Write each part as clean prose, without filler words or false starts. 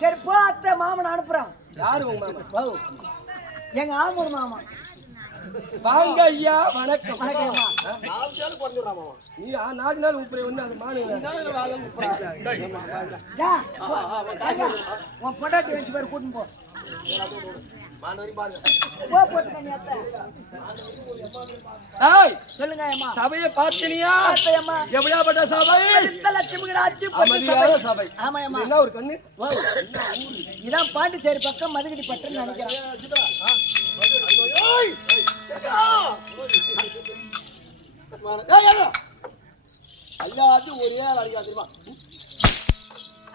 சரி போ அத்தை மாமன் அனுப்புறான். யாரு உங்க மாமா? எங்க ஆமூர் மாமா. வாங்க ஐயா, வணக்கம். வணக்கம்மா. நீ 4 நாள் உப்புரை ஒண்ணு அந்த மானு உன் பொண்டாட்டி வச்சு பேர் கூட்டின்னு போ. சொல்லுங்க அம்மா. சபையை பார்த்தினியா? அம்மா எப்படியாப்பட்ட சபை? சபை. ஆமா அம்மா. என்ன ஒரு கண்ணு? இதான் பாண்டிச்சேரி பக்கம் மதுகிடி பட்டுன்னு நினைக்கிறேன். எல்லாத்தையும் ஒரே அடிக்கா தெரியுமா?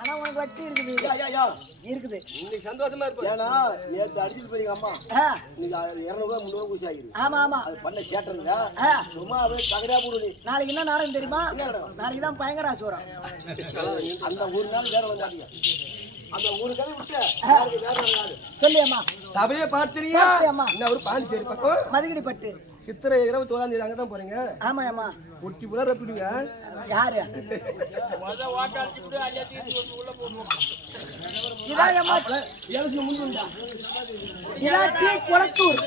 ஆனா உனக்கு வட்டி இருக்குது. இருக்குது. இன்னைக்கு சந்தோஷமா இருப்பேன். ஏன்னா நேற்று அடிச்சுட்டு போய் அம்மா இன்னைக்கு 200 300 கூசி ஆகிருக்கு. ஆமா ஆமா. அது பண்ண சேட்டருங்க. சும்மா அப்படியே தகடா போடு. நாளைக்கு என்ன நாடகம் தெரியுமா? நாளைக்கு தான் பயங்கராசு வரும். அந்த ஒரு நாள் வேற வந்தாங்க. அந்த ஒரு கதை விட்டு சொல்லியம்மா. சபையை பார்த்தினியா? என்ன ஒரு பாண்டிச்சேரி பக்கம் மதுகிடி பட்டு. சித்திரை 21ஆம் தேதி அங்கதான் போறீங்க. ஆமா அம்மா. ஒட்டி புலர் அப்படிங்க. யாரு? இதான் அம்மா. எனக்கு முன்னுண்டா. இதான் டீ குளத்தூர்.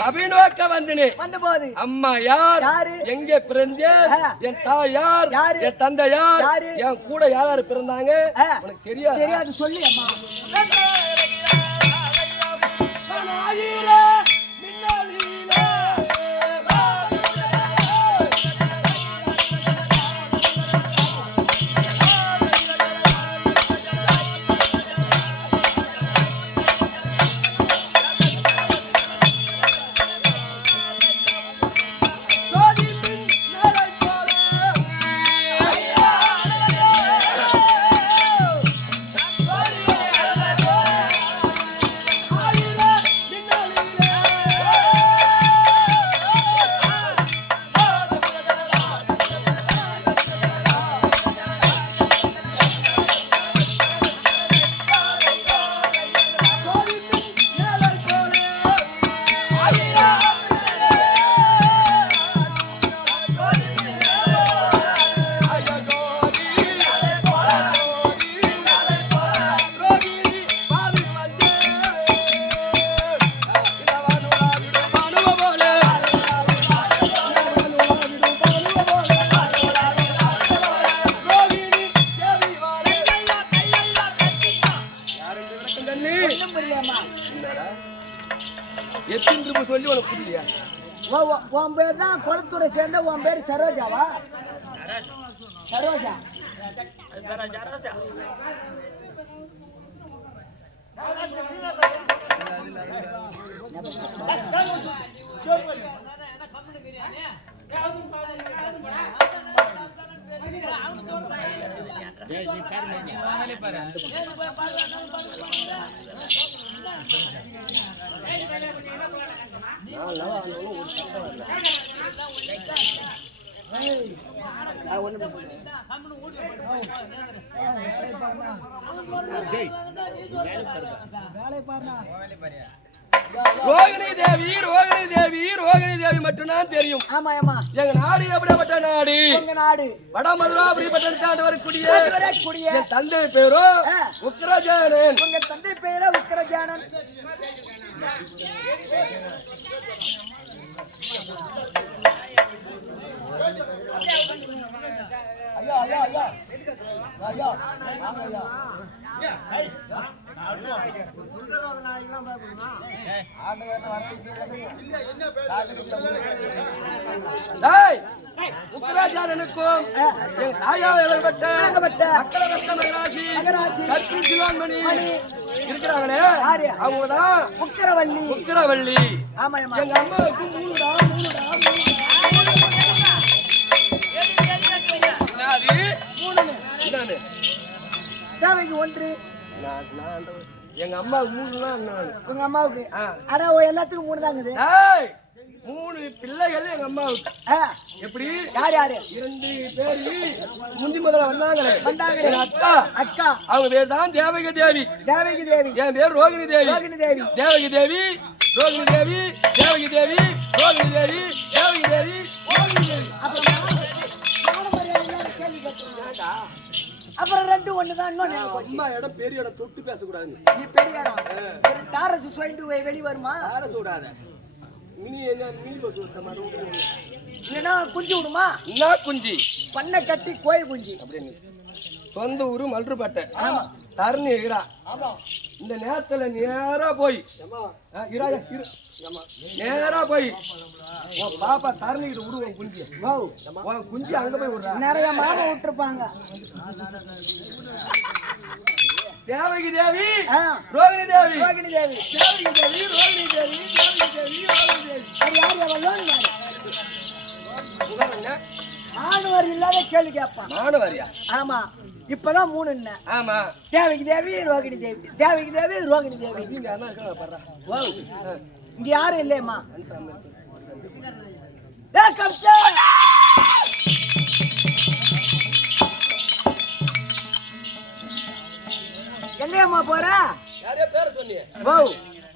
சபை நோக்க வந்தனே. வந்தபோது அம்மா யார்? எங்கே பிறந்தேன்? என் தாய் யார்? என் தந்தை யார்? என் கூட யார் யார் பிறந்தாங்க? உனக்கு தெரியாது? தெரியாது. சொல்லி அம்மா. சொல்லி உனக்கு புரியலையா? உன் பேர் தான் குளத்தூரை சேர்ந்த. உன் பேர் சரோஜாவா? சரோஜா. ரோகிணி தேவி, ரோகிணி தேவி, ரோகிணி தேவி மட்டும்தான் தெரியும். ஆமா ஆமா. எங்க நாடு எப்படிப்பட்ட நாடு? எங்க நாடு வட மதுராபுரி பட்டணத்தாண்டு வரக்கூடிய என் தந்தை பேரோ உக்கிரஜானன். உங்க தந்தை பேரோ உக்கிரஜானன். ஐயா ஐயா ஐயா ஐயா உக்கிரஜானனுக்கும் என் தாயார் எழுதப்பட்ட கற்பி சிவான்மணி இருக்கிறாங்களே அவங்கதான் உக்கிரவள்ளி. உக்கிரவள்ளி. ஆமா ஆமா. எங்க அம்மாவுக்கு 3 தேவைக்கு 1. எங்க அம்மாவுக்கு 3. உங்க அம்மாவுக்கு? ஆனா எல்லாத்துக்கும் 3 தாங்குது. 3 பிள்ளைகள் எங்க அம்மாவுக்கு. எப்படி? யார் யாரு? 2 பேரு முந்தி முதல்ல வந்தாங்களே. அக்கா அக்கா. அவங்க பேர் தான் தேவகி தேவி. தேவகி தேவி. என் பேர் ரோகிணி தேவி. ரோகிணி தேவி. தேவகி தேவி, ரோகிணி தேவி தேவகி தேவி ரோகிணி தேவி தேவகி தேவி ரோகிணி தேவி. அப்புறம் ரெண்டு ஒண்ணுதான். இன்னொன்னு அம்மா இடம் பெரிய இடம் தொட்டு பேசக்கூடாது. நீ பெரிய இடம் டாரஸ் சொல்லிட்டு வெளி வருமா? யார சொல்றாத மினி என்ன மினி பஸ் விட்ட மாதிரி இல்லைன்னா குஞ்சு விடுமா? என்ன குஞ்சி பண்ணை கட்டி கோயில் குஞ்சு அப்படின்னு சொந்த ஊரு மல்றுப்பட்டை தரணி இரா. இந்த நேரத்துல நேரா போய் நேரா போய் உன் பாப்பா தரணிக்கிட்ட விடுவோம் குஞ்சு. உன் குஞ்சு அங்க போய் விடுறா. நிறைய மாமா விட்டுருப்பாங்க. தேவகி தேவி ரோகிணி தேவி ரோகிணி தேவி தேவகி தேவி ரோகிணி தேவி தேவகி தேவி ரோகிணி தேவி. அது யார் எவ்வளோ உதாரண மாணவர் இல்லாத கேள்வி கேட்பான். மாணவரியா? ஆமா, இப்பதான் மூணு என்ன? ஆமா, தேவகி தேவி ரோகிணி தேவி தேவகி தேவி ரோகிணி தேவி. இங்க அண்ணா இருக்கா பாரு. இங்க யாரும் இல்லையம்மா. எங்கேயம்மா போற? யாரே பேரை சொன்னீங்க? ஓ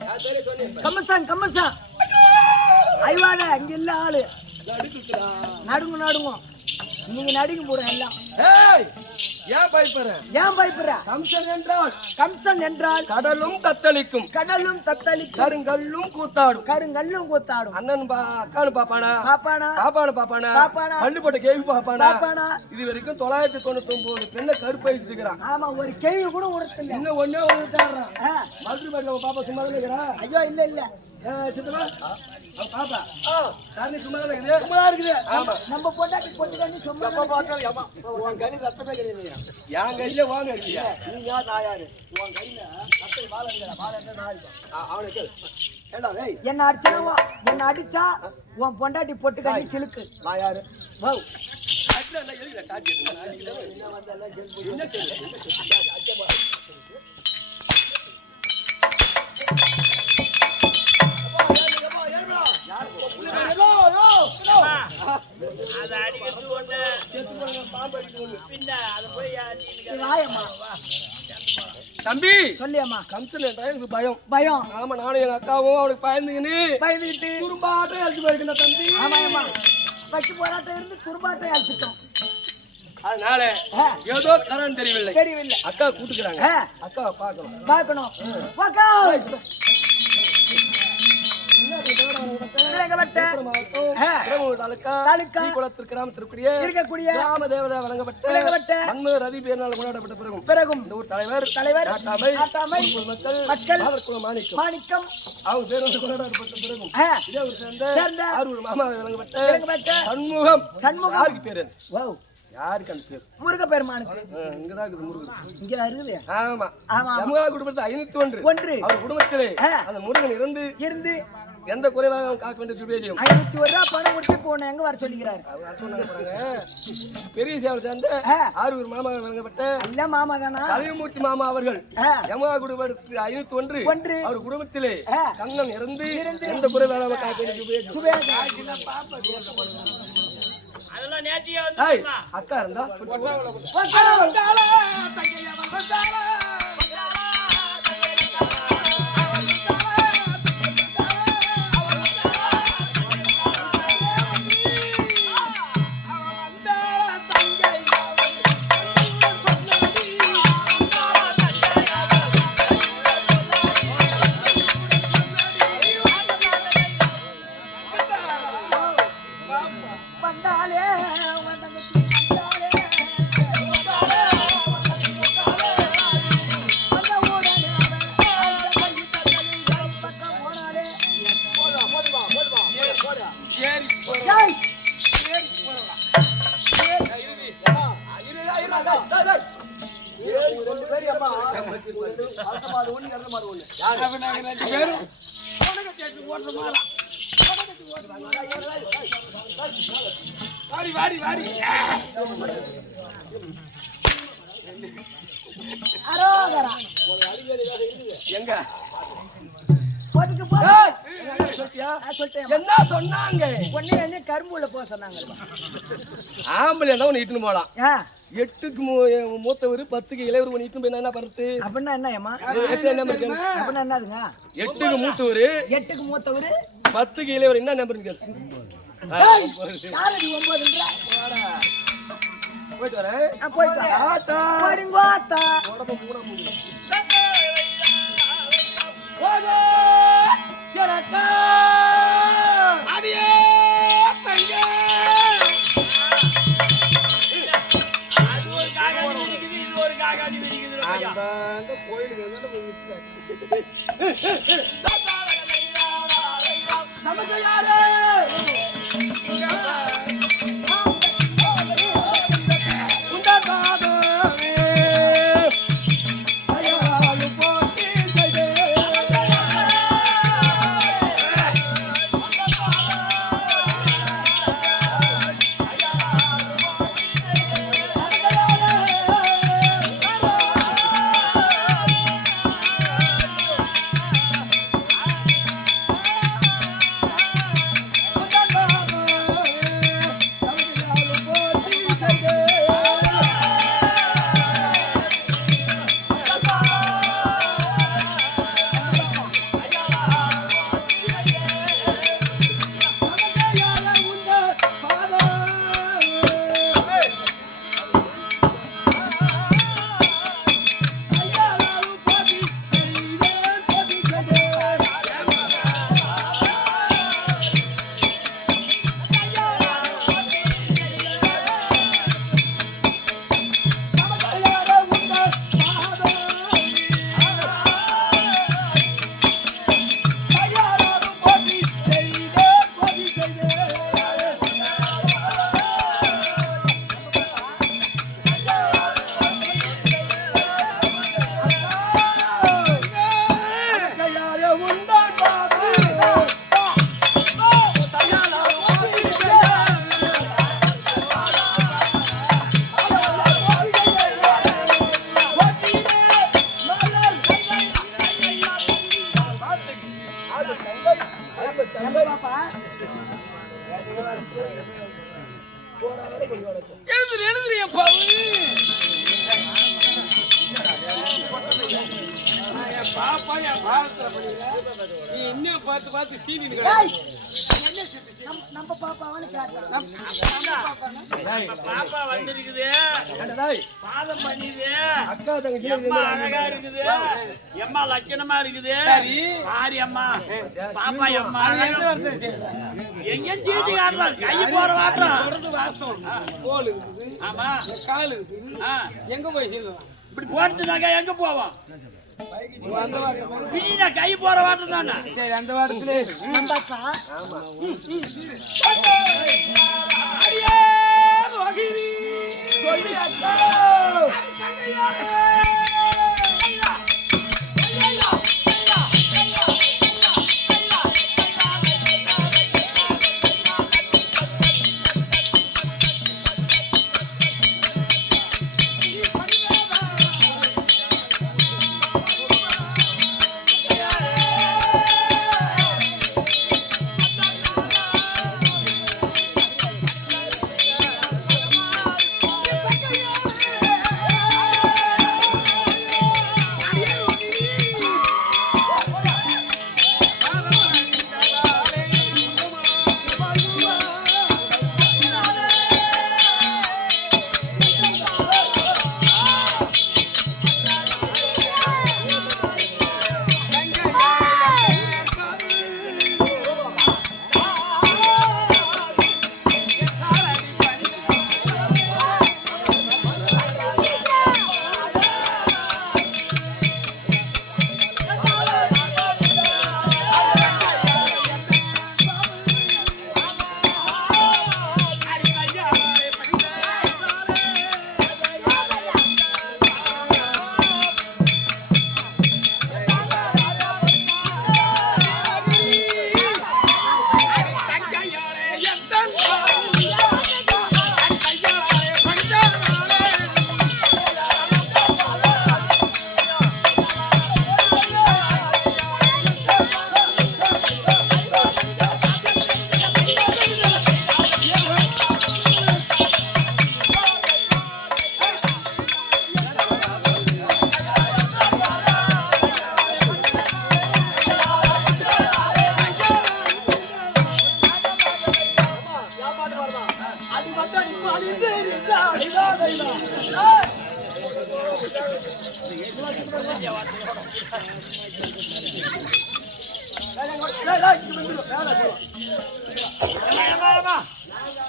யார் பேரே சொன்னீங்க? கம்மசான் கம்மசான் ஐவாத இங்க இல்ல ஆளு. நடுங்கும் நடுங்கும். நீங்க நடுங்க போற எல்லாம். ஏய், ஏன் பயப்படுற? ஏன் பயப்படுற? கம்சன் என்றால் கம்சன் என்றால் கடலும் தத்தளிக்கும், கடலும் தத்தளிக்கும், கருங்கல்லும் கூத்தாடும், கருங்கல்லும் கூத்தாடும். அண்ணன் அக்கானு பாப்பானா, பாப்பானா, பாப்பானு பாப்பானா, பாப்பானா, கண்ணு போட்ட கேள்வி பாப்பானா, பாப்பானா. இது வரைக்கும் 999 பெண்ணை கருப்பைச்சு இருக்கிறான். ஆமா, ஒரு கேள்வி கூட உடுத்துங்க. இன்னும் ஒண்ணே ஒண்ணு தேடுறான். மல்றுபேட்ல உன் பாப்பா சும்மா தானே இருக்கிறா? ஐயோ இல்ல இல்ல சித்தமா பாப்பா தானே சும்மா தானே இருக்குது? சும்மா இருக்குது. ஆமா, நம்ம பொண்டாட்டி பொட்டுக்காண்டி சும்மா எப்ப பார்த்தாலும் ஏமா உன் கையில ரத்தமே கிடையாது. என் கையில வாங்க இல்லையா? நீ யார் நான் யாரு? உன் கையில ரத்தம் பால் அடிக்கல, பால் அடிச்சா நான் அடிப்பேன். அவனுக்கு ஏண்டா டேய், என்ன அடிச்சா என்ன அடிச்சா உன் பொண்டாட்டி பொட்டுக்காண்டி சிலுக்கு. நான் யாரு? வா அட்ல என்ன எழுதில சாட்சி என்ன வந்தெல்லாம் கேள்வி என்ன கேள்வி? தம்பி சொல்லியம்மா. கம்சன் என்றா எனக்கு பயம். பயம்? ஆமா, நானும் எங்க அக்காவும் அவனுக்கு பயந்துக்கின்னு பயந்துக்கிட்டு குறும்பாட்டம் அடிச்சு போயிருக்கேன் தம்பி. ஆமாயம்மா, பச்சு போராட்டம் இருந்து குறும்பாட்டை அடிச்சிட்டோம். அதனால ஏதோ கரணம் தெரியவில்லை. தெரியவில்லை. அக்கா கூட்டுக்கிறாங்க. அக்காவை பார்க்கணும் பார்க்கணும். இருக்கக்கூடிய கிராம தேவதை வழங்கப்பட்ட மன்மத ரதி பேரினால் கொண்டாடப்பட்ட பிறகும் இந்த ஊர் தலைவர் நாட்டாமை மக்கள் மாணிக்கம் அவங்க பேர் வந்து கொண்டாடப்பட்ட பிறகும் இதே ஊர் சேர்ந்த ஆரூர் மாமா வழங்கப்பட்ட சண்முகம். யாருக்கு பேரு? யாருக்கு அந்த பேர்? முருக பெருமானுக்கு. இங்கதான் இருக்குது முருகன். இங்க இருக்குது. ஆமா ஆமா. சமூக குடும்பத்தில் 501 அவர் குடும்பத்திலே அந்த முருகன் இருந்து எந்த குறைவாக காக்க வேண்டிய சுபேரியம் 501 ரூபாய் பணம் கொடுத்து போன எங்க வர சொல்லிக்கிறாரு. பெரிய சேவை சேர்ந்த ஆரூர் மாமா வழங்கப்பட்ட இல்ல மாமா தானா கலியமூர்த்தி மாமா அவர்கள் யமகா குடும்பத்துக்கு 501 அவர் குடும்பத்திலே கண்ணன் இருந்து எந்த குறைவாக காக்க வேண்டிய சுபேரியம். அதெல்லாம் நேச்சியா அக்கா இருந்தா எங்க போட்டுக்கு என்ன சொன்னாங்க? பொண்ணு என்ன கரும்புல போக சொன்னாங்க. ஆம்பளை தான் உன்னை இட்டுன்னு போலாம். 8க்கு மூத்தவர் 10க்கு இளையவர் உன்னை இட்டுன்னு போய் என்ன பண்றது? அப்படின்னா என்ன ஏமா? அப்படின்னா என்னதுங்க? 8க்கு மூத்தவர் 8க்கு மூத்தவர் 10க்கு இளையவர் என்ன நம்பர் கேளு. 9ன்றா. போயிட்டு வரேன். போயிட்டு ஆட்டா. போடிங்க ஆட்டா. உடம்ப மூணா மூணு. எனக்கா அடியே தங்க அது ஒரு காகாடி இருக்குது, இது ஒரு காகாடி இருக்குது. அந்த கோயிலுக்கு நமக்கு யாரு நம்ம பாப்பாவான்னு கேட்டேன். பாப்பா வந்திருக்குது, பாதம் பண்ணிது, அக்கா தங்கச்சி எம்மா அழகா இருக்குது, எம்மா லட்சணமா இருக்குது. ஆரி அம்மா பாப்பா எம்மா எங்க சீட்டு காட்டுறான், கை போற வாட்டுறான். ஆமா கால் இருக்குது. எங்க போய் சேர்ந்தோம்? இப்படி போட்டுனாக்கா எங்க போவோம்? வீணா கை போற வாட்டம் தானே. சரி, அந்த வாரத்துல வந்தாச்சா? அடியே வகிரி சொல்லி அக்கா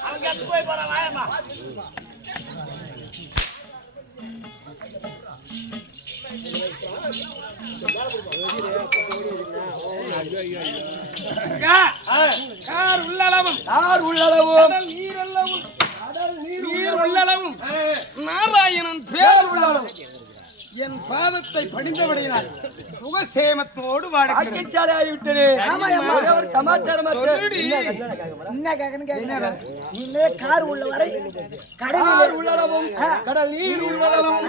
அவங்க எடுத்து போய் போறான் வாயம்மா. கார் உள்ளளவும் நீர் உள்ளளவும் நாராயணன் பேர் உள்ளளவும் என் பாதத்தை படிந்தபடியினால் சுகசேமத்தோடு வாழ்க்கை ஆகிவிட்டது. ஒரு சமாச்சாரம் கார் உள்ள வரை கடல் உள்ளளவும் கடல் நீர் உள்ளளவும்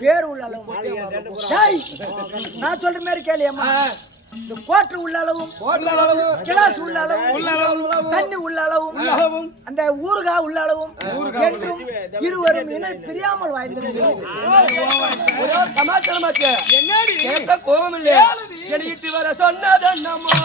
பேர் உள்ளளவும் நான் சொல்ற மாதிரி கேளியம்மா. இந்த கோட்டர் உள்ள அளவும் கிளாஸ் உள்ள அளவும் தண்ணி உள்ள அளவும் அந்த ஊறுகா உள்ள அளவும் என்றும் இருவரும் இணை பிரியாமல் வாழ்ந்திருக்கிறது. சமாச்சாரமாச்சு என்னடி கேட்ட கோபம் இல்லையா எழுதிட்டு வர சொன்னதன்னமோ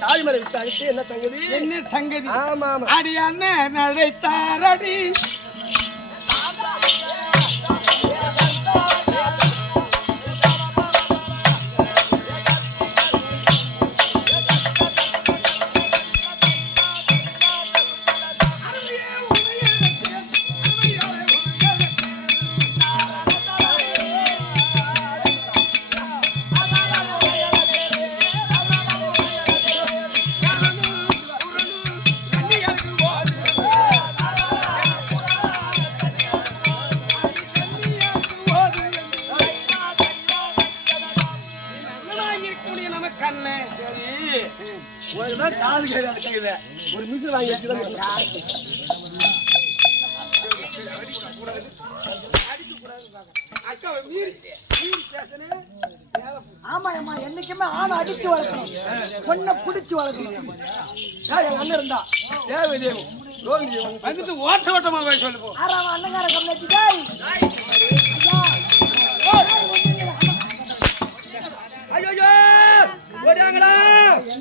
தாய்மலை விட்டு அழைத்து என்ன சங்கதி ஆமா அடி அண்ணன் நழைத்தாரடி ஒரு மிஷின் வாங்கி ஆமா அம்மா என்னைக்குமே ஆணை அடிச்சு வளர்க்கணும் பொண்ணை புடிச்சு வளர்க்கணும். எங்க அண்ணன் இருந்தா வந்துட்டு ஓட்ட ஓட்டமா போய் சொல்லு அண்ணங்கார கம்மியாச்சு ஐயோ ஓடியாங்கடா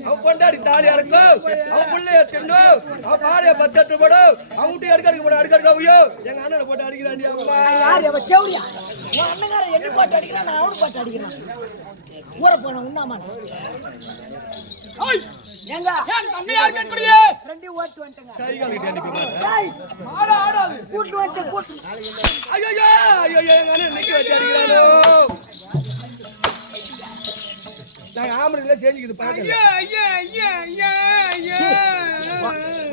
அவன் கொண்டாடி தாலியா இருக்கும் அவன் பிள்ளைய தின்னும் அவன் பாடைய பத்தட்டு போடும் அவன் விட்டு எடுக்க போட அடுக்க ஐயோ எங்க அண்ணனை போட்டு அடிக்கிறாண்டி அம்மா யாரு அவ செவடியா உன் அண்ணங்கார என்ன போட்டு அடிக்கிறான் நான் அவனு போட்டு அடிக்கிறேன் ஊற போன உண்ணாமா ஏங்க ஏன் தண்ணியா இருக்கக்கூடிய ரெண்டு ஓட்டு வந்துட்டங்க கைகால் கிட்ட அனுப்பி டேய் ஆட ஆடாது கூட்டு வந்து கூட்டு ஐயோ ஐயோ எங்க அண்ணன் நிக்க வச்சு அடிக்கிறானோ நான் ஆம்பளைல செஞ்சுக்கிது பாக்கல ஐயா ஐயா ஐயா ஐயா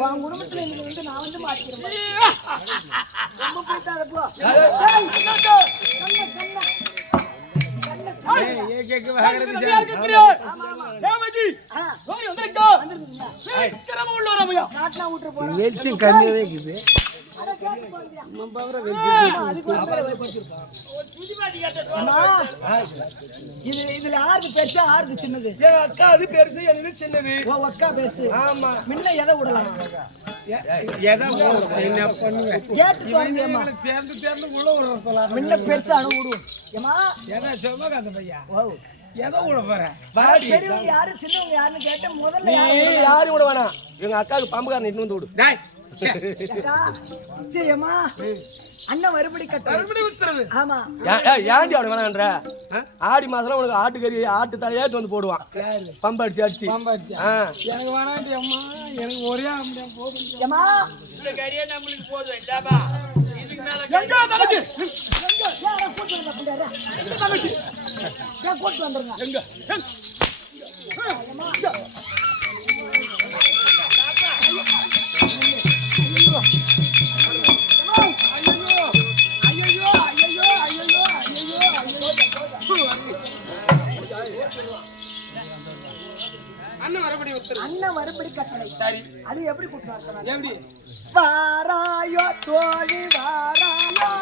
உன் குடும்பத்துல இன்னைக்கு வந்து நான் வந்து மாட்டிக்கிறேன் ரொம்ப போட்டாத போ டேய் கண்ணா ஏ கேக்கு வாங்குறது ஆமா ஆமா ஏமாடி ஓடி வந்திருக்கோ சீக்கிரமா உள்ள வரமையா நாட்ல ஊட்ற போறோம் வெல்சி கம்மியாவே இருக்குது அட கேட்டு போறியா நம்ம பவர வெல்சி அதுக்கு வந்து வைச்சிருக்கோம் புதிபாடி கேட்டா இதுல ஆறு பெருசு ஆறு சின்னது என் அக்கா அது பெருசு இது சின்னது ஓ அக்கா பெருசு ஆமா முன்ன எதை விடலாம் எதை என்ன பண்ணுங்க கேட்டு போறியம்மா தேர்ந்து உள்ள விடுற சொல்லலாம் முன்ன பெருசு அணு விடுவோம் ஏமா எதை சொல்லுங்க அந்த பையா ஓ எதை விட போற பெரியவங்க யாரு சின்னவங்க யாருன்னு கேட்ட முதல்ல யாரு விட வேணாம் எங்க அக்காவுக்கு பாம்புக்காரன் இட்டு வந்து விடு நிச்சயமா அண்ணன் மறுபடி உத்தரவு ஆமா ஏன்டி அவனை வேணான்ற ஆடி மாசம் உனக்கு ஆட்டுக்கறி ஆட்டு தலையாட்டு வந்து போடுவான் பம்பு அடிச்சு அடிச்சு எனக்கு வேணாண்டி அம்மா எனக்கு ஒரே போதும் ஏமா இந்த கறியே நம்மளுக்கு போதும் இல்லப்பா இதுக்கு மேல எங்க தனக்கு கூட்டு வந்துருங்க எங்க எப்படி வாராயோ தோழி வாராயோ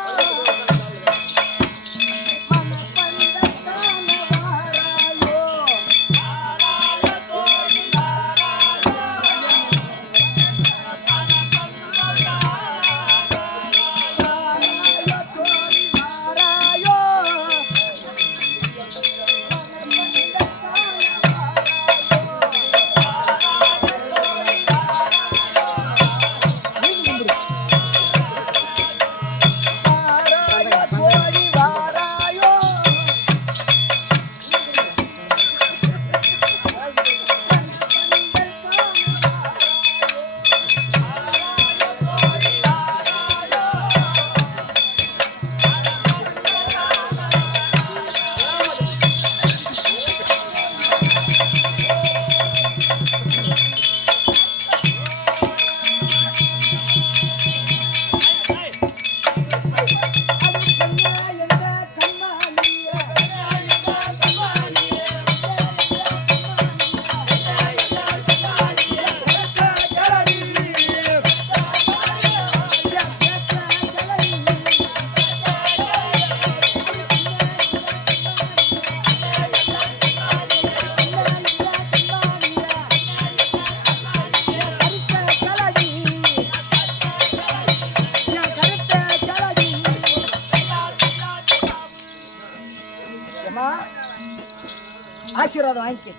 ஆசீர்வாதம் வாங்கிக்க.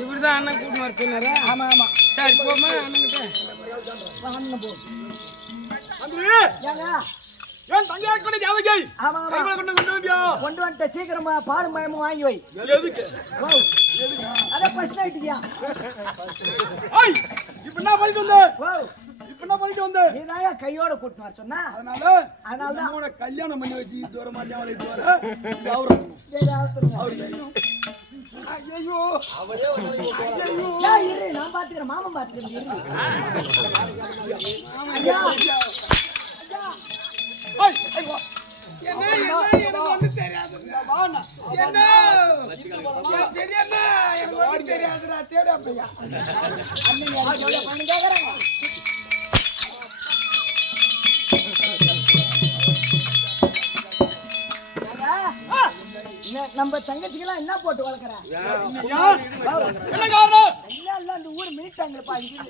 இப்படிதான் அண்ணன் கூட்டு வர சொன்னாரா? ஆமா ஆமா. சரி போமா அண்ணன்கிட்ட அண்ணன் போ. ஏங்க ஏன் தங்கையா கூட ஜாவகை ஆமா ஆமா கொண்டு வந்தியா? கொண்டு வந்துட்ட சீக்கிரமா பாலும் மயமும் வாங்கி வை. எதுக்கு? அத ஃபர்ஸ்ட் நைட்யா. ஐய் இப்போ என்ன பண்ணிட்டு வந்த? இப்போ என்ன பண்ணிட்டு வந்த? நீதாயா கையோட கூட்டி வர சொன்னா. அதனால தான் உன கல்யாணம் பண்ணி வச்சி தூர மாட்டியா வளைத்து வர. ஐயோ அவரே வந்து ஐயோ இரு நான் பாத்துக்கறேன் மாமா பாத்துக்கறேன். ஐயா ஐயா ஐய் ஐயோ என்ன எனக்கு ஒண்ணு தெரியாது. வாண்ணா என்ன பெரியண்ணா எனக்கு ஒண்ணு தெரியாதுடா தேடு அப்பையா. அண்ணன் சொல்ல பண்ணி கேக்குறாங்க. நம்ம தங்கச்சிக்கெல்லாம் என்ன போட்டு வளர்க்கற? என்ன காரணம்? இல்ல அந்த ஊர் மினிட்டாங்கப்பா இங்க.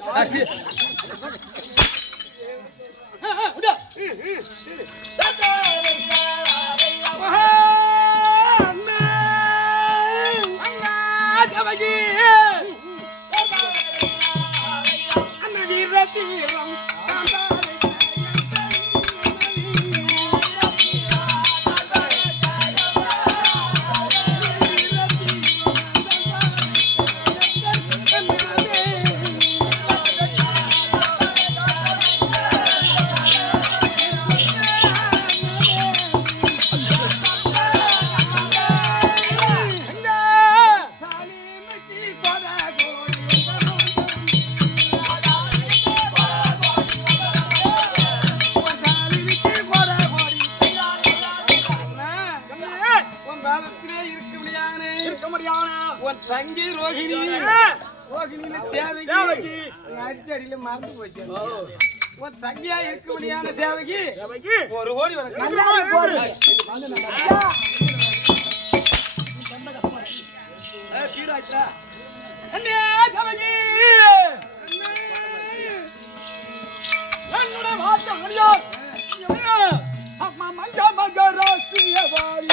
தங்கி ரோகிணி தேவகி அடிச்சடியில மறந்து போச்சு. உன் தங்கியா இருக்க முடியாத தேவகி ஒரு கோடி என்னோட வார்த்தை முடியும் அம்மா மஞ்ச மகராசியவாரி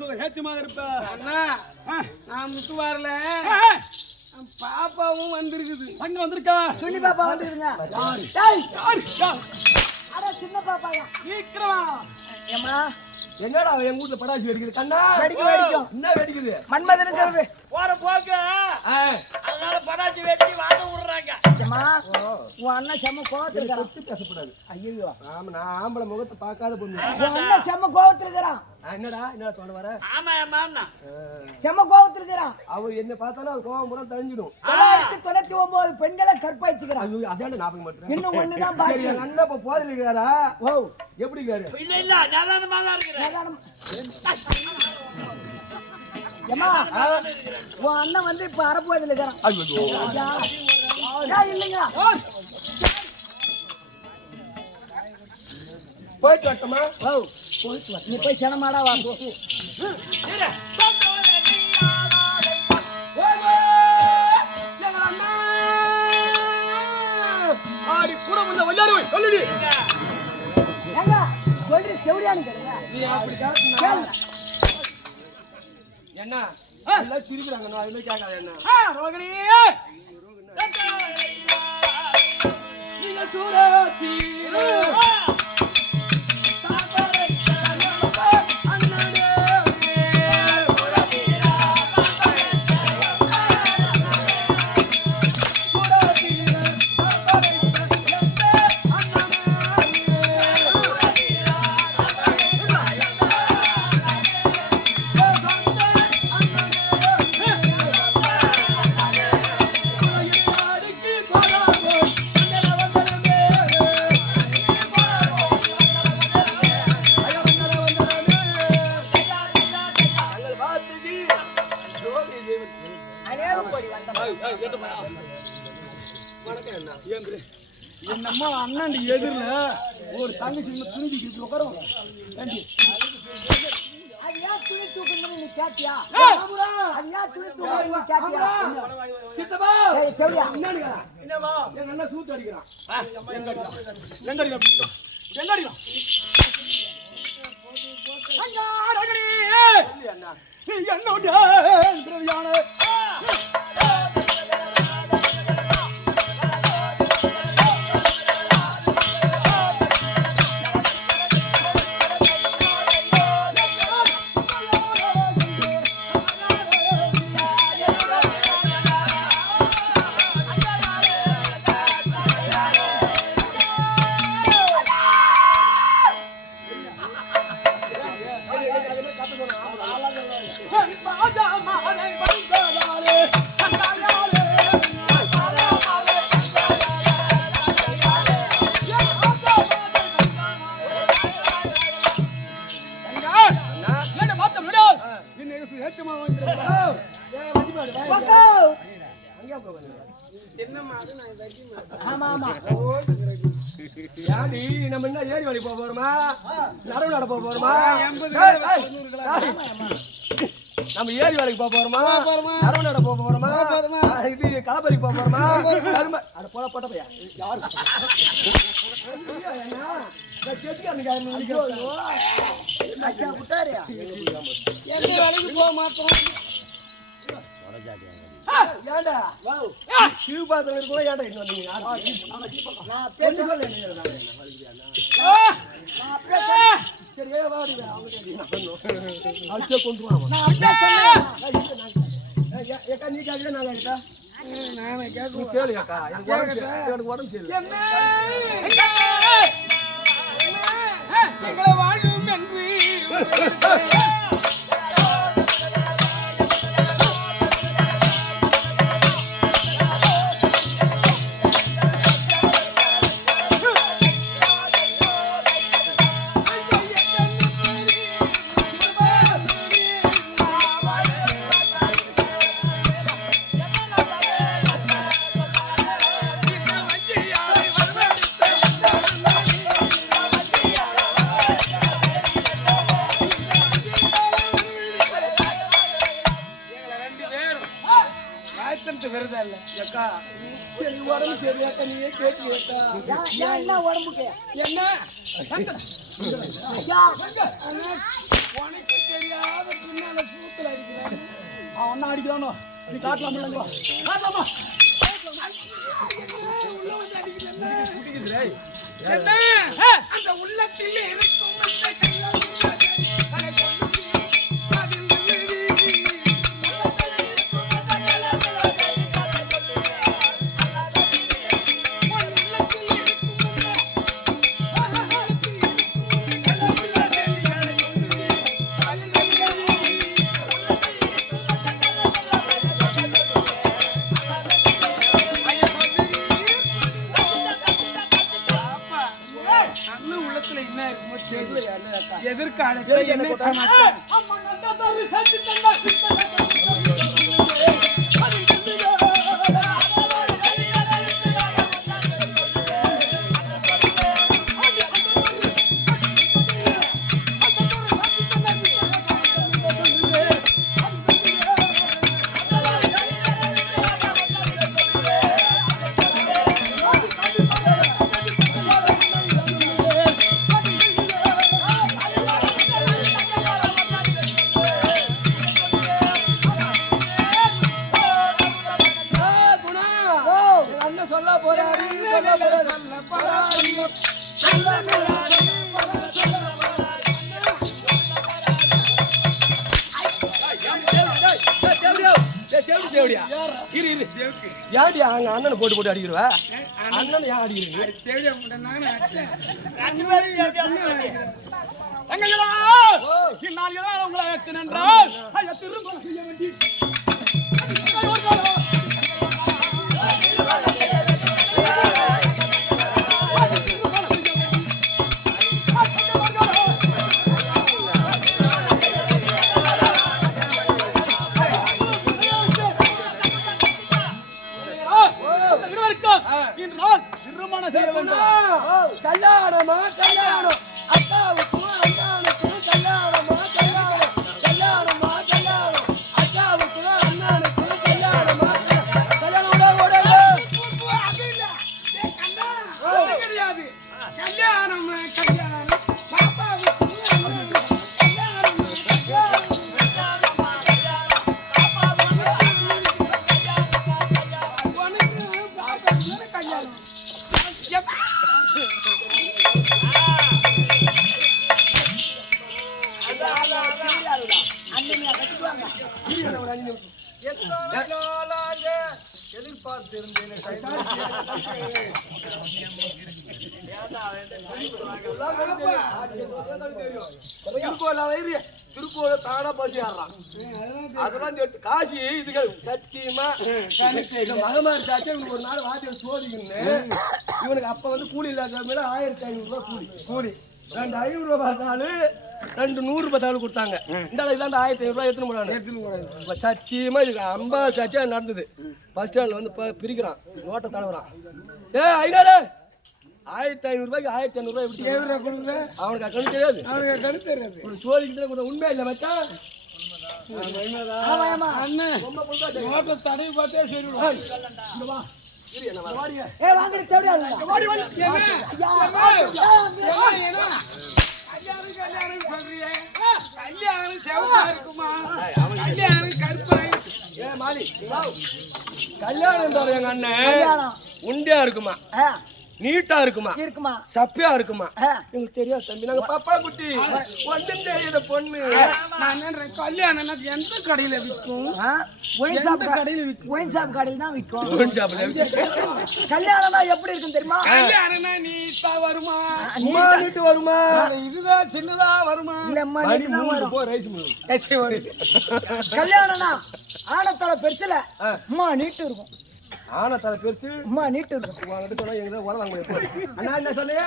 சுகேச்சமாக இருப்ப. அண்ணா நான் முத்து வரல பாப்பாவும் வந்திருக்குது. அங்க வந்திருக்கா சுனி பாப்பா வந்துருங்க. அட சின்ன பாப்பாயா சீக்கிரமா. ஏமா என்னடா அவன் எங்க வீட்டுல படாசி வெடிக்குது கண்ணா வெடிக்கும் என்ன வெடிக்குது மன்மதனுக்கு போற போக்கு அதனால படாச்சி வெட்டி வாங்க விடுறாங்க. ஏமா உன் அண்ணன் செம்ம கோவத்துல இருக்கான். தொட்டு பேசக்கூடாது. ஐயோ ஆமா நான் ஆம்பளை முகத்தை பார்க்காத பொண்ணு. உன் அண்ணன் செம்ம கோவத்துல இருக்கிறான். என்னடா தோண வர ஆமா மாமா செம்ம கோவத்துல இருக்கிறான். அவர் என்ன பார்த்தாலும் அவர் கோவம் பூரா தழிஞ்சிடும். 999 பெண்களை கற்பழிச்சுக்கிறான். ஐயோ அதான ஞாபகம் பண்றேன். இன்னும் ஒண்ணுதான் சரி பாக்கி. எங்க அண்ணன் இப்ப போதில் இருக்காரா ஓ எப்படி இருக்காரு இல்ல இல்ல நிதானமா தான் இருக்கிறேன். ஏமா உன் அண்ணன் வந்து இப்ப அரப்போதில் இருக்கிறான். ஐயோ இல்லைங்க போயிட்டு வரட்டுமா ஓ போயிட்டு வா. நீ போய் சனமாடா வா போ. ஆடி கூட முன்ன வல்லாரு சொல்லுடி ஏங்க சொல்றி செவடியான்னு கேளுங்க. நீ அப்படி கேளுங்க என்ன எல்லாம் சிரிக்கிறாங்க நான் எதுவும் கேட்காத என்ன ரோகிணி நீங்க சூரத்தி என்னம்மா அண்ணாண்டி எதிரில ஒரு தங்கச்சி துணிக்கிட்டு உட்காரும். அது ஏன் துணி தூக்கணும்னு நீ கேட்டியா? அது ஏன் துணி தூக்கணும்னு நீ கேட்டியா? சித்தப்பா ஏய் செவடியா என்னவா எங்க அண்ணன் சூத்து அடிக்கிறான் என்னோட பிறவியான ஆமா ஆமா யாடி நம்ம என்ன ஏரி வழி போக போறோமா நரவு நட போக போறோமா நம்ம ஏரி வேலைக்கு போக போறோமா நரவு நட போக போறோமா இது களப்பறிக்கு போக போறோமா அட போட போட்ட பையா யாரு அச்சா விட்டாரியா எந்த வேலைக்கு போக மாட்டோம். ஏண்டா சிவபாத்திரம் இருக்கோ ஏண்டா இன்னும் வந்தீங்க நான் பேச சரி வாடி அவங்க கொண்டு வாங்க ஏக்கா நீ கேட்கல நான் கேட்டா நானே கேட்க கேளுக்கா எனக்கு உடம்பு சரி எங்களை வாழும் என்று விரதம் இல்ல ஏக்கா சரி உடம்பு சரியாக்கா நீயே கேட்டு கேட்டா என்ன உடம்புக்கு என்ன உனக்கு தெரியாத பின்னால சூத்துல அடிக்கிறான். அவன் ஒன்னா அடிக்கிறானோ நீ காட்டலாம் காட்டலாமா என்ன? அந்த உள்ளத்தில் இருக்கும் அந்த கையால் அதை கொண்டு அதில் உள்ளத்துல என்ன இருக்குமோ தெரியல. எதிர்காலத்துல என்ன சமாச்சாரம்? யாடி அங்க அண்ணனை போட்டு போட்டு அடிக்கிறவ அண்ணன் ஏன் அடிக்கிறீங்க கல்யாணமா கல்யாணம் அக்காவுக்கும் அண்ணனுக்கும் கல்யாணமா கல்யாணம் கல்யாணமா கல்யாணம் அக்காவுக்கும் அண்ணனுக்கும் கல்யாணமா கல்யாணம் கிடையாது. கல்யாணம் கல்யாணம் பாப்பாவுக்கு திருப்பூர தானா பசி ஆடுறான் அதெல்லாம் காசி இதுகள் சத்தியமா மகமாரி சாச்சா இவனுக்கு ஒரு நாள் வாத்தியம் சோதிக்கணும்னு இவனுக்கு அப்ப வந்து கூலி இல்லாத மேல 1500 ரூபாய் கூலி 2500 ரூபாய் பார்த்தாலும் 200 ரூபாய் கொடுத்தாங்க. இந்த இதாண்ட 1500 ரூபாய் எடுத்துன்னு போனாங்க. சத்தியமா இதுக்கு 50 சாச்சா நடந்தது. பஸ் ஸ்டாண்ட்ல வந்து பிரிக்கிறான் நோட்டை தடவுறான். 1500 ரூபாய்க்கு 1500 ரூபாய் எப்படி கொடுக்குற? அவனுக்கு கணக்கு தெரியாது. அவனுக்கு கணக்கு தெரியாது. ஒரு சோதிக்கிட்டு கூட உண்மை இல்லை மச்சான். அண்ணன் தடவி பார்த்தே சரி. கல்யாணம் எங்க அண்ணன் உண்டியா இருக்குமா நீட்டா இருக்குமா இருக்குமா சப்பியா இருக்குமா எனக்கு தெரியாது தம்பி. நாங்க பாப்பா குட்டி ஒன்றும் தெரியாத பொண்ணு. நான் கல்யாணம் எந்த கடையில விற்கும்? ஒயின் ஷாப் கடையில விற்கும். ஒயின் ஷாப் கடையில தான் விற்கும். ஒயின் ஷாப்ல கல்யாணம்னா எப்படி இருக்கும் தெரியுமா? கல்யாணம்னா நீட்டா வருமா? நீட்டு வருமா? இதுதான் சின்னதா வருமா? இல்ல வரும். போ ரைஸ் மில். கல்யாணம்னா ஆனத்தலை பெருசுல அம்மா நீட்டு இருக்கும். ஆனா தலை பெருசு அம்மா நீட்டு இருக்கும். எங்க உலகம் அண்ணா என்ன சொன்னீங்க?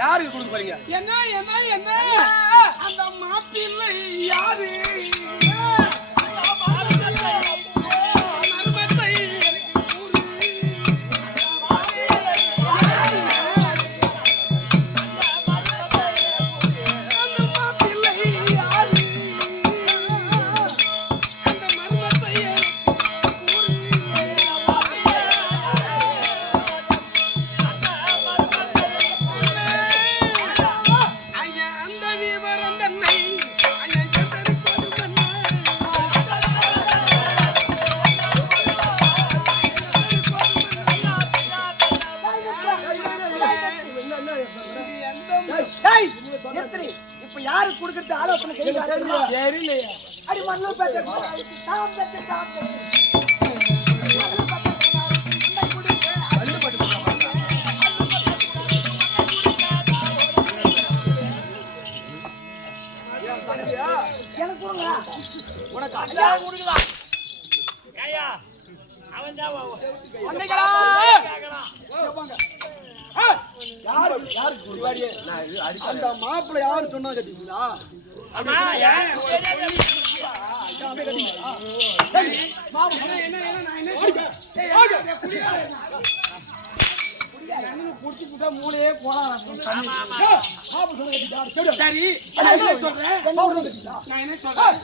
யாருக்கு கொடுக்க போறீங்க? என்ன என்ன என்ன அந்த மாப்பிள்ளை யாரு? இப்ப யாரு குடுக்கறது ஆலோசனை தெரியல. அடி மண்ணு பேட்ட தாம் பேட்ட தாம் எனக்கு கொடுங்க. உனக்கு அண்ணா கொடுக்கலாம். ஏய்யா அவன் தான் வந்தீங்களா? அந்த மாப்பிள்ளை யாரு சொன்னா கேட்டீங்களா? ஆமா ஏன் மூளையே போலாம். சரி சொல்றேன். நான் என்ன சொல்றேன்?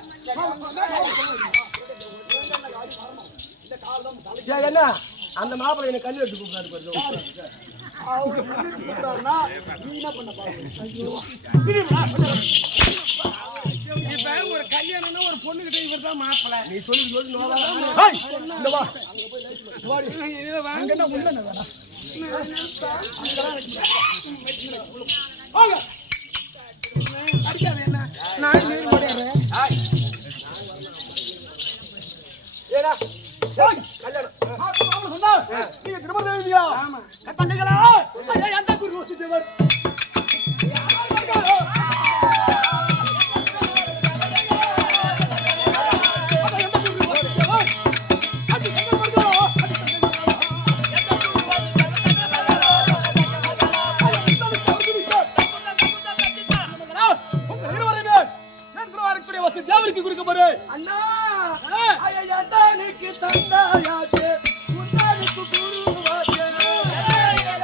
என்ன அந்த மாப்பிள்ளை என்ன கண்ணு எடுத்து கூப்பிடாரு. இப்ப ஒரு கல்யாணம்னா ஒரு பொண்ணு கிட்ட இவர் தான் மாப்பிள்ளை. நீ சொல்லி அடிக்காது என்ன நான் மீறி முடியாது. நீங்க திரும்ப எழுதியா? ஆமா கட்டண்டீங்களா? எந்த குரு வசித்தவர்? தேவருக்கு கொடுக்க போறே அண்ணா ஐயா தானுக்கு தந்தாயாச்சே உன்னானுக்கு குருவாச்சே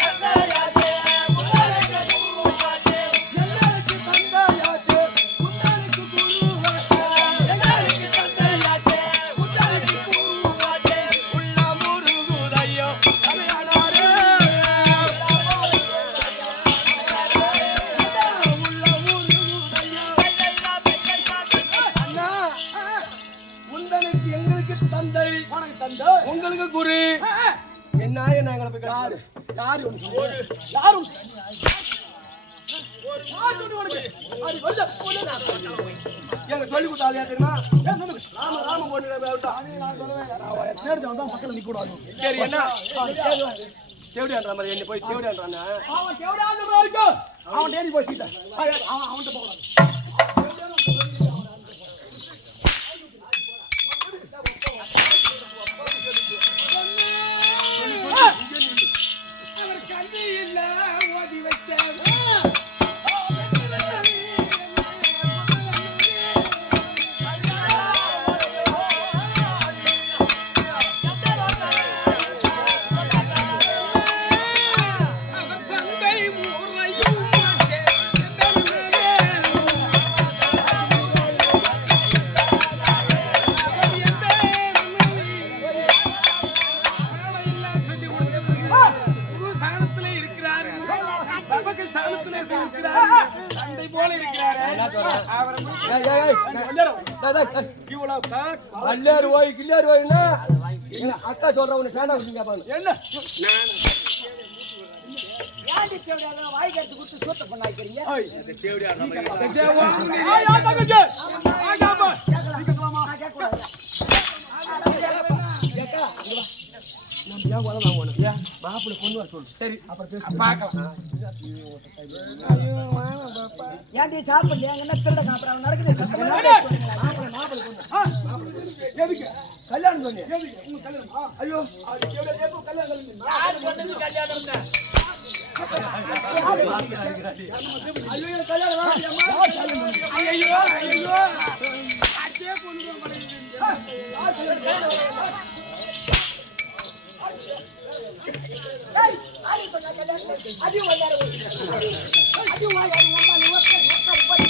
தந்தாயாச்சே உன்னானுக்கு குருவாச்சே எல்லாருக்கு தந்தாயாச்சே உன்னானுக்கு குருவாச்சே எல்லாருக்கு தந்தாயாச்சே உன்னானுக்கு குருவாச்சே உள்ள முருகுதையோ கல்யாணாரே எங்களுக்கு தந்தை உனக்கு தந்தை உங்களுக்கு குரு என்ன எங்களை போய் யாரு யாரு யாரும் எங்க சொல்லி கொடுத்தாலியா தெரியுமா? ராம ராம பொண்ணு பக்கத்துல நிக்க கூடாது. சரி என்ன தேவடியான்ற மாதிரி என்ன போய் தேவடியான்றான அவன் தேவடியான்ற மாதிரி இருக்கும். அவன் தேடி போய் சீட்டா அவன்கிட்ட போகக்கூடாது. அவர் கல்வி இல்ல ஓதி வச்ச அக்கா சொல்ற உன்னை சேண்டா என்ன வாய் கட்டு கொடுத்து சூத்த பண்ணாக்கிறீங்க. மாப்பிள்ளை கொண்டு வர சொல்லு. சரி அப்புறம் பார்க்கலாம். ஏன்டி சாப்பிடலையா? என்ன திருட காப்புறாங்க நடக்குது. கல்யாணம் பண்ணி ஐயோ யார் சொன்னது கல்யாணம்? ஐயோ கல்யாணம் வேணாம். ஐயோ ஐயோ அச்சே கொண்டு போறீங்க ஏய் ஆடி பண்ண கல்யாணம் அடி வந்தாரு அடி வாய் அம்மா நீ உட்கார் போடி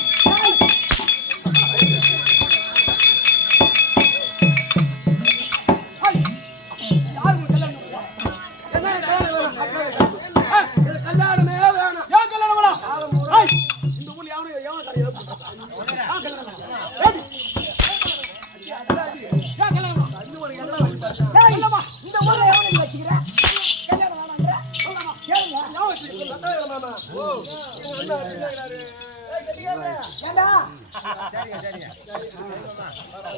கல்யாணமே வேணாம். ஏன் கல்யாணம் வேணாம்? ஏய், இந்த ஊர்ல எவனும் எவனும் கிடையாது. ஏன் கல்யாணம் வேணாம்? ஏய், ஏன் கல்யாணம் வேணாம்? டேய் இந்த ஊர்ல எவனை வச்சிக்கிற கல்யாணம் வேணாம்ங்கற சொல்லமா கேளுங்க ஞாபகம் வச்சுக்கோ. மாமா. ஓ, எங்க அண்ணா இருக்கிறாரு. ஏண்டா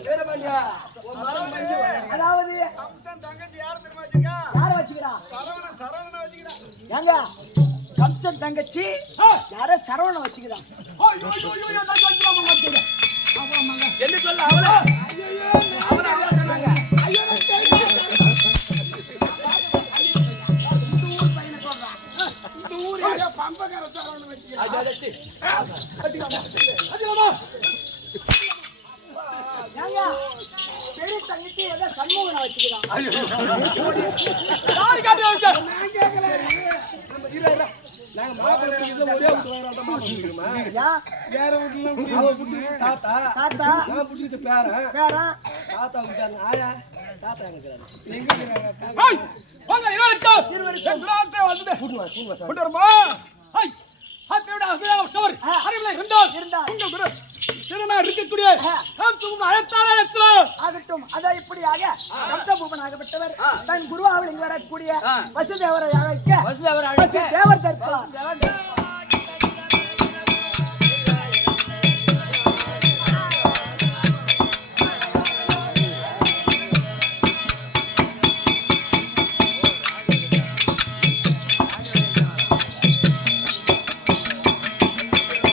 வீரபாண்டியா, உன் மரம் மனுஷன். அதாவது கம்சன் தங்கச்சி யார் தெரியுமா வச்சிருக்கா? யார வச்சிக்கிறா சரவண வச்சுக்கிறா. ஏங்க கம்சன் தங்கச்சி யார சரவண வச்சிக்கிறான் ஐயோ, ஐயோ, ஐயோ, ஐயோ, நான் சொல்றேன், மாமா, சொல்றேன். என்ன சொல்ல அவள? அவள சொன்னாங்க. இந்த ஊர் ஏரியா பம்பக்கார சரவண வச்சுக்கிறா. அதாச்சி. அதிகமா. ஏங்க பெரிய தங்கச்சி ஏதோ சண்முகனை வச்சிக்கிறான் யாரு காட்டி வச்ச? நான் கேட்கல நாங்க மாப்பிள்ளை வீட்டுல ஒரே வீட்டு வயலாட்டம் மாட்டிக்கிறோமா? யா வேற வீட்டுல அவ புடிச்சிட்டு தாத்தா, தாத்தா நான் புடிச்சிட்டு பேரன். பேரன் தாத்தா விட்டாங்க. ஆயா, தாத்தா எங்க இருக்கிறாரு? ஏய், வாங்க, இருவருக்கும். எல்லாத்தையும் வந்துட்டு. கூட்டு வா, கூட்டு வா சார். கொண்டு வருமா? ஏய், அத்தையோட அசையாத சவர். அறிவிலே இருந்தால் உங்கள் குரு. திருநாள் இருக்கக்கூடிய நாம் தூங்கும் அழைத்தால் அழைத்தலாம். ஆகட்டும் அதான் இப்படியாக கம்சபூபனாகப்பட்டவர் தன் குருவாவில் இங்கு வரக்கூடிய வசுதேவரை அழைக்க வசுதேவரை அழைக்க வசுதேவர் தற்பார்